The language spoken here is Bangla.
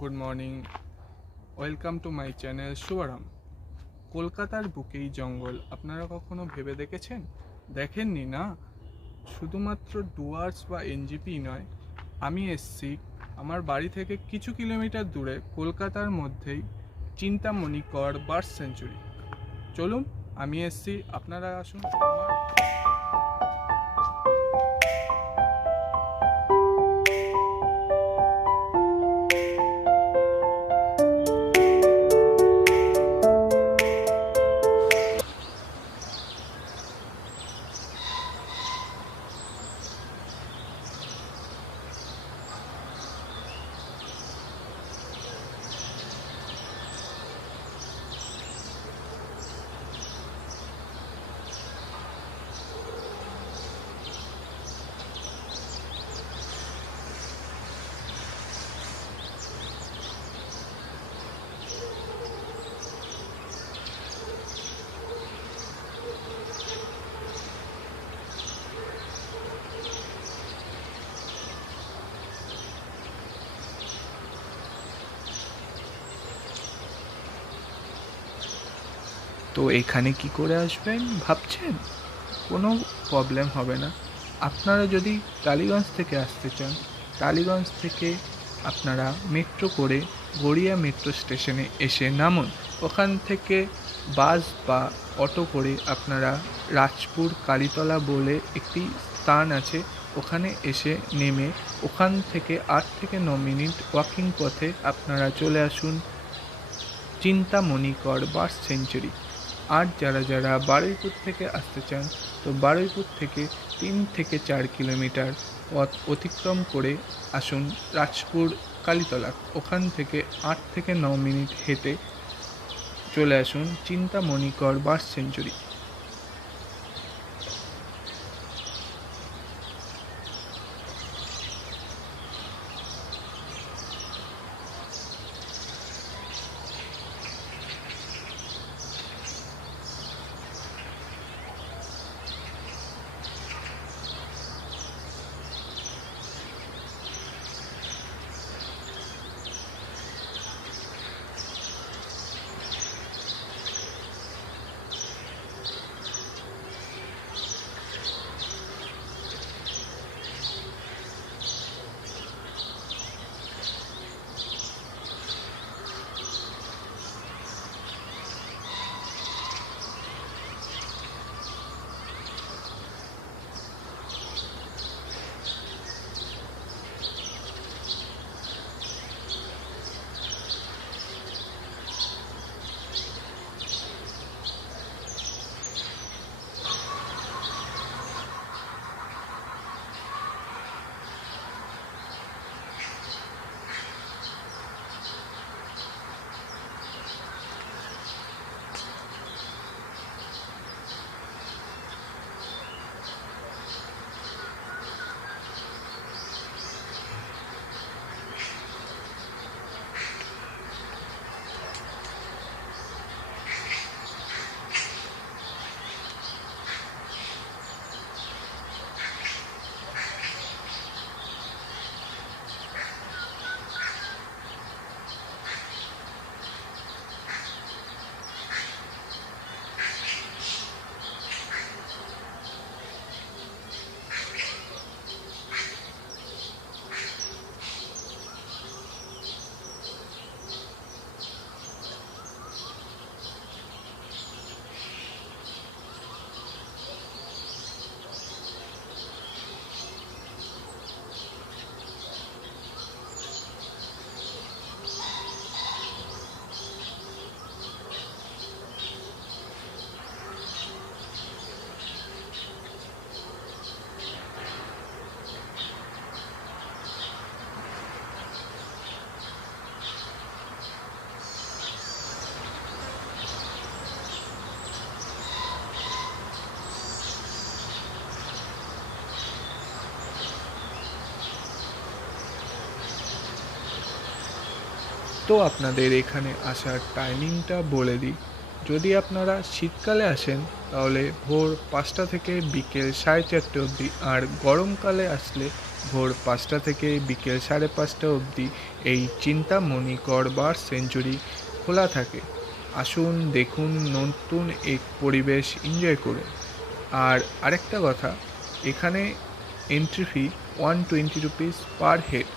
Good morning, welcome to my channel Shubharam. কলকাতার বুকেই জঙ্গল আপনারা কখনো ভেবে দেখেছেন? দেখেননি না? শুধুমাত্র ডুয়ার্স বা এনজিপি নয়, আমি এসছি আমার বাড়ি থেকে কিছু কিলোমিটার দূরে কলকাতার মধ্যেই চিন্তামণি বার্ড সেঞ্চুরি। চলুন, আমি এসছি, আপনারা আসুন। তো এখানে কি করে আসবেন ভাবছেন? কোনো প্রবলেম হবে না। আপনারা যদি টালিগঞ্জ থেকে আসতে চান, টালিগঞ্জ থেকে আপনারা মেট্রো করে গড়িয়া মেট্রো স্টেশনে এসে নামুন। ওখান থেকে বাস বা অটো করে আপনারা রাজপুর কালীতলা বলে একটি স্থান আছে, ওখানে এসে নেমে ওখান থেকে 8 থেকে 9 মিনিট ওয়াকিং পথে আপনারা চলে আসুন চিন্তামণি বার্ড সেঞ্চুরি। আর যারা বারুইপুর থেকে আসতে চান, তো বারুইপুর থেকে 3 থেকে 4 কিলোমিটার পথ অতিক্রম করে আসুন রাজপুর কালীতলা। ওখান থেকে 8 থেকে 9 মিনিট হেঁটে চলে আসুন চিন্তামণি বার্ড সেঞ্চুরি। তো আপনাদের এখানে আসার টাইমিংটা বলে দিই। যদি আপনারা শীতকালে আসেন তাহলে ভোর 5টা থেকে বিকেল 4:30 অবধি, আর গরমকালে আসলে ভোর 5টা থেকে বিকেল 5:30 অবধি এই চিন্তামণি বার্ড সেঞ্চুরি খোলা থাকে। আসুন, দেখুন, নতুন এক পরিবেশ এনজয় করুন। আর আরেকটা কথা, এখানে entry fee 120 rupees per head.